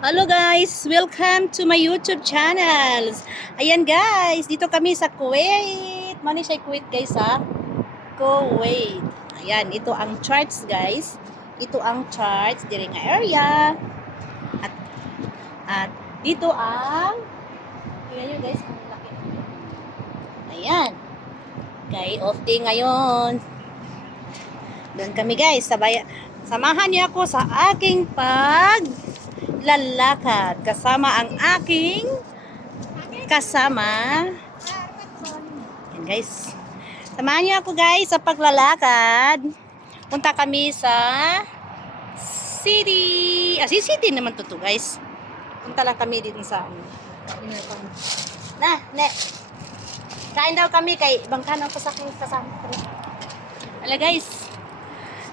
Hello guys! Welcome to my YouTube channels. Ayan guys, dito kami sa Kuwait. Mani siya Kuwait guys ha? Kuwait. Ayan, ito ang charts guys. Ito ang charts diri nga area. At, at dito ang tingnan nyo guys, ang laki. Ayan. Okay, off day ngayon. Doon kami guys, samahan niyo ako sa aking lalakad kasama ang aking kasama. Yan guys. Samahan niyo ako guys sa paglalakad. Punta kami sa city. City naman to guys. Punta lang kami dito sa kain daw kami kay bangka ng pasakay kasama. Hala guys.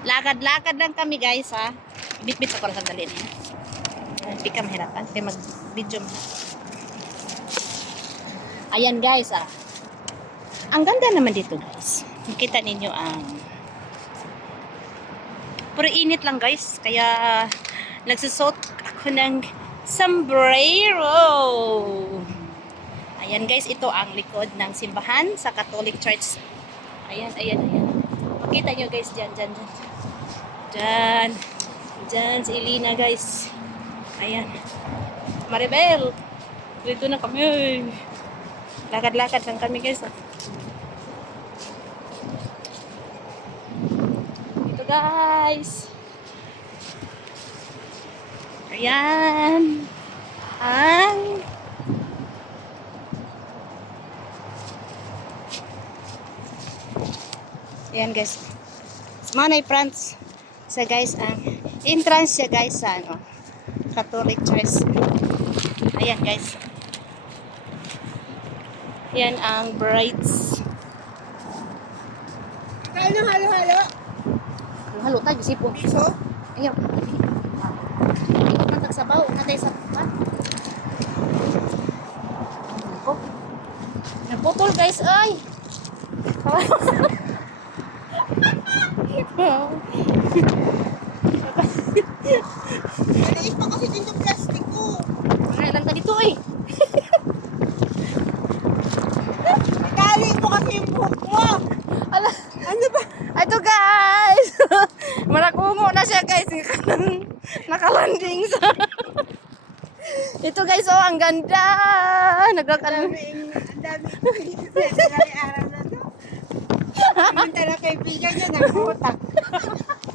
Lakad-lakad lang kami guys ha. Bit-bit ako lang sandali niya. Hindi ka mahirapan kaya mag-video mo. Ayan guys ang ganda naman dito guys. Makita ninyo ang puro init lang guys, kaya nagsusot ako ng sombrero. Ayan guys, ito ang likod ng simbahan sa Catholic Church. Ayan. Makita nyo guys dyan si Elena guys. Ayan. Maribel. Dito na kami. Lakad-lakad lang kami guys. Ito guys. Ayan. Ayan guys. Manay France. Sa guys ang entrance siya guys sa Catholic Church. Ayan guys. Yan ang brides. Halo. Halo tayo sipo. Piso? Ayan. Ikot man tagsabaw. Natay sa pa. Ako. Naputol guys ay. Maliit pa kasi din yung plastic ko. Mga ilan dito eh. Dali mo kasi yung buhok mo. Ala. Ano ba? Ito guys. Marakungo na siya guys. Nakalanding sa. Ito guys ang ganda. Ang dami araw na to. Samantala kaibigan niya, nag-utak.